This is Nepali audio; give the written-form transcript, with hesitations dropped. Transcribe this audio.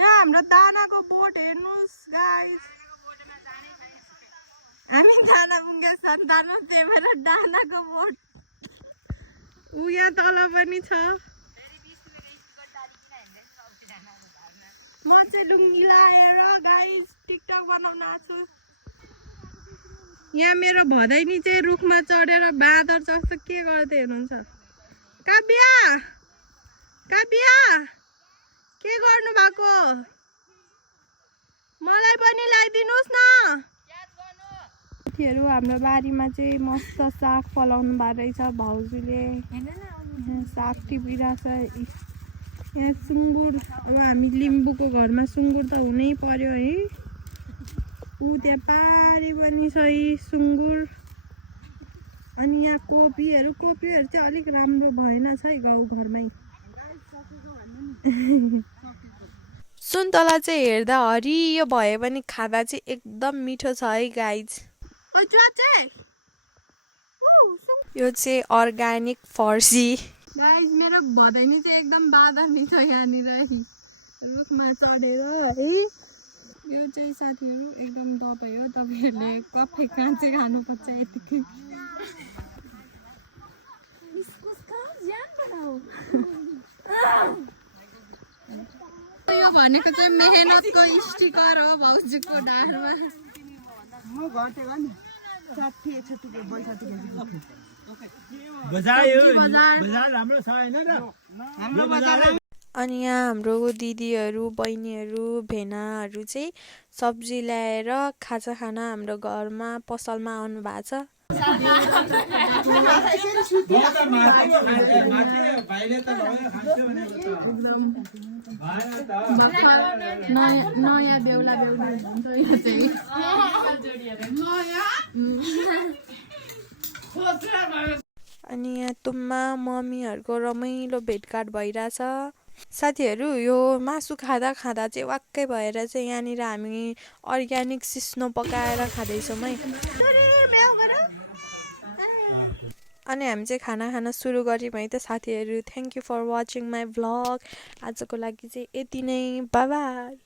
यहाँ हाम्रो दानाको बोट हेर्नुहोस् गाइस। हामी दानापुङ्गे सन्तान हो, त्यही भएर दानाको बोट ऊ यहाँ तल पनि छ। म चाहिँ लुङ्गी लाएर गाइस टिकटक बनाउन आएको छु। यहाँ मेरो भदैनी चाहिँ रुखमा चढेर बाँदर जस्तो के गर्दै हुनुहुन्छ। काव्या काव्या के गर्नु भएको? मलाई पनि ल्याइदिनुस् न। साथीहरू हाम्रो बारीमा चाहिँ मस्त साग फलाउनु भएको रहेछ भाउजूले। साग टिपिरहेछ। यहाँ सुँगुर, अब हामी लिम्बूको घरमा सुँगुर त हुनै पर्यो है। ऊ त्यहाँ पारी पनि छ सुँगुर। अनि यहाँ कोपीहरू चाहिँ अलिक राम्रो भएन छ है गाउँघरमै। सुन्तला चाहिँ हेर्दा हरियो भए पनि खाँदा चाहिँ एकदम मिठो छ है गाइज। यो चाहिँ अर्ग्यानिक फर्सी। गाइस मेरो भदैनी चाहिँ एकदम बादामी छ यहाँनिर रुखमा चढेर है। यो चाहिँ साथीहरू एकदम दबाई हो, तपाईँहरूले कफे काँचे खानुपर्छ यतिकै। यो भनेको चाहिँ मेहनतको स्टिकर हो भाउजूको ढाडमा। अनि यहाँ हाम्रो दिदीहरू बहिनीहरू भेनाहरू चाहिँ सब्जी ल्याएर खाजा खाना हाम्रो घरमा पसलमा आउनु भएको छ। नयाँ बेहुला अनि यहाँ तुम्मा मम्मीहरूको रमाइलो भेटघाट भइरहेछ। साथीहरू यो मासु खाँदा चाहिँ वाक्कै भएर चाहिँ यहाँनिर हामी अर्ग्यानिक सिस्नो पकाएर खाँदैछौँ है। अनि हामी चाहिँ खाना खान सुरु गऱ्यौँ है त साथीहरू। Thank you for watching my vlog. आजको लागि चाहिँ यति नै। Bye by.